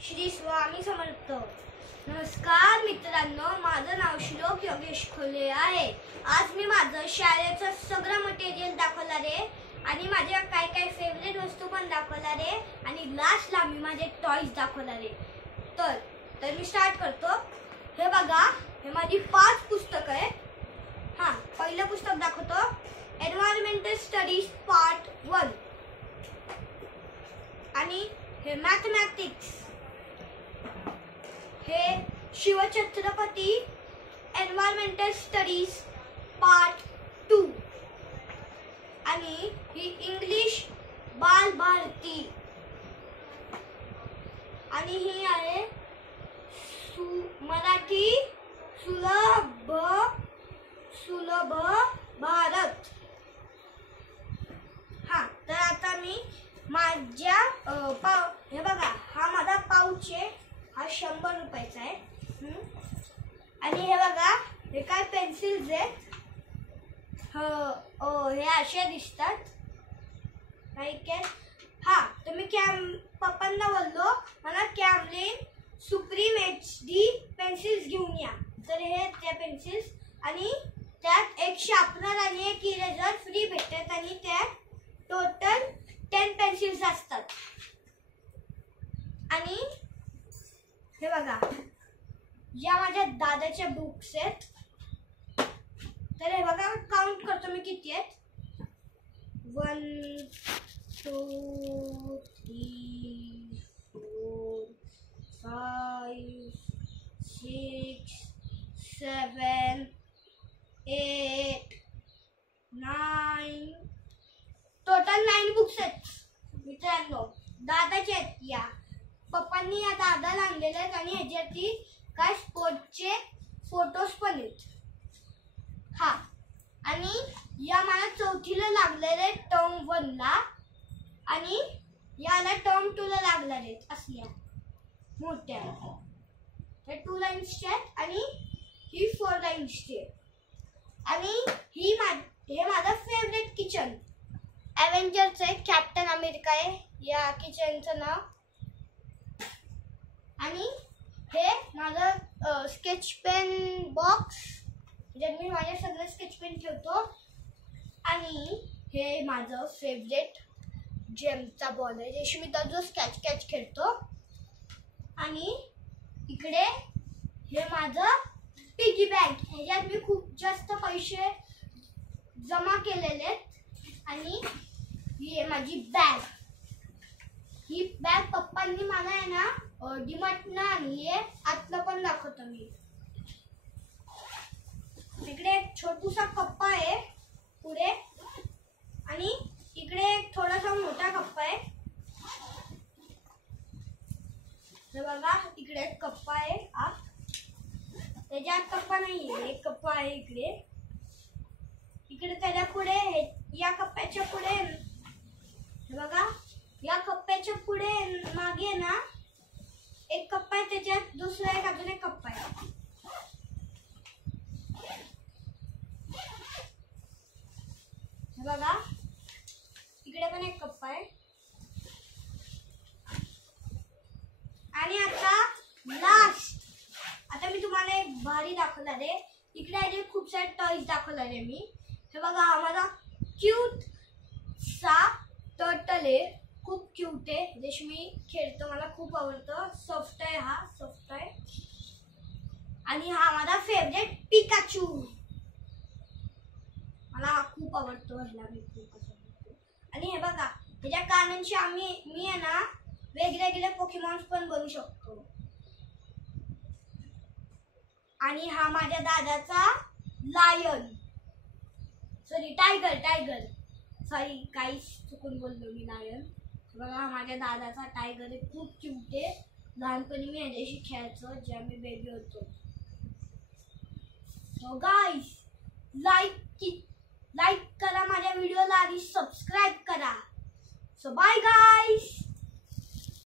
श्री स्वामी समर्थ। नमस्कार मित्रांनो, माझं नाव श्लोक योगेश खोले आहे। आज मी माझं शाळेचं सगळं मटेरियल दाखवणार आहे आणि माझ्या काय फेवरेट वस्तू पण दाखवणार आहे आणि लास्टला मी माझे टॉयज दाखवणार आहे। तर मी स्टार्ट करतो। हे बघा, हे माझी 5 पुस्तकं आहेत। पहिलं पुस्तक दाखवतो, एन्व्हायरमेंटल स्टडीज पार्ट 1 आणि हे मॅथमॅटिक्स, हे शिवछत्रपती एन्व्हायरमेंटल स्टडीज पार्ट 2 आणि ही इंग्लिश बाल भारती आणि ही आहे मराठी सुलभ भारत। तर आता मी माझ्या हे बघा, हा माझा पाऊच आहे, हा 100 रुपयाचा आहे। आणि हे बघा, हे काय पेन्सिल्स आहेत। हे असे दिसतात काय। तर मी पप्पांना बोललो मला कॅमलिन सुप्रीम HD पेन्सिल्स घेऊन या। तर हे त्या पेन्सिल्स आणि त्यात एक शार्पनर आणि एक इरेजर फ्री भेटतात आणि त्यात टोटल 10 पेन्सिल्स असतात। आणि हे बघा, या माझ्या दादाच्या बुक्स आहेत। तर हे बघा, काउंट करतो मी किती आहेत। 1 2 3 4 5 6 7 8 9 टोटल 9 बुक्स आहेत मित्रांनो, दादाचे आहेत। या पप्पांनी या दादाला आणलेले आहेत आणि ह्याच्यावरती काय स्पोर्टचे फोटोज पण आहेत। आणि या मला 4थीला लागलेले आहेत, टर्म 1 ला, आणि याला टर्म 2 ला लागणार आहेत असल्या मोठ्या। तर 2 लाईन्सचे आहेत आणि ही 4 लाईन्सचे। आणि हे माझं फेवरेट किचन एव्हेंजरचं आहे, कॅप्टन अमेरिका आहे या किचनचं नाव। आणि हे माझं स्केच पेन बॉक्स, ज्यात मी माझे सगळे स्केच पेन ठेवतो। आणि हे माझं फेवरेट जेमचा बॉल आहे, ज्याशी मी दररोज कॅच खेळतो। आणि इकडे हे माझं पिगी बँक, ह्याच्यात मी खूप जास्त पैसे जमा केलेले आहेत। आणि ही आहे माझी बॅग। ही बॅग पप्पांनी मला आहे ना डीमार्टनं आणली आहे, आतलं पण दाखवतो मी। इकडे एक छोटूसा कप्पा आहे पुढे आणि इकडे एक थोडासा मोठा कप्पा आहे। हे बघा, इकडे एक कप्पा आहे आत, त्याच्यात कप्पा नाहीये, एक कप्पा आहे इकडे। इकडे त्याच्या पुढे, या कप्प्याच्या पुढे हे बघा, या कप्प्याच्या पुढे मागे ना एक कप्पा आहे, त्याच्यात दुसरा एक अजून एक कप्पा आहे। हे बघा, इकडे पण एक कप्पा आहे। आणि आता मी तुम्हाला एक भारी दाखवणार आहे। इकडे खूप सारे टॉयज दाखवणार आहे मी। हे बघा, हा माझा क्यूट सा टर्टल आहे, खूप क्यूट आहे, ज्याशी मी खेळतो, मला खूप आवडतं। सॉफ्ट आहे, हा सॉफ्ट आहे। आणि हा माझा फेवरेट पिकाचू, मला हा खूप आवडतो, ह्याला मी खूप आवडतो। आणि हे बघा, ह्याच्या कानांची मी आहे ना वेगवेगळे पोकेमॉन्स पण बनवू शकतो। आणि हा माझ्या दादाचा लायन, टायगर सॉरी काहीच चुकून बोललो मी, लायन। बघा, हा माझ्या दादाचा टायगर आहे, खूप क्यूट आहे। लहानपणी मी ह्याच्याशी खेळायचो जेव्हा मी बेबी होतो। सो गाईज, लाईक करा माझ्या व्हिडिओला आणि सबस्क्राईब करा। So bye guys.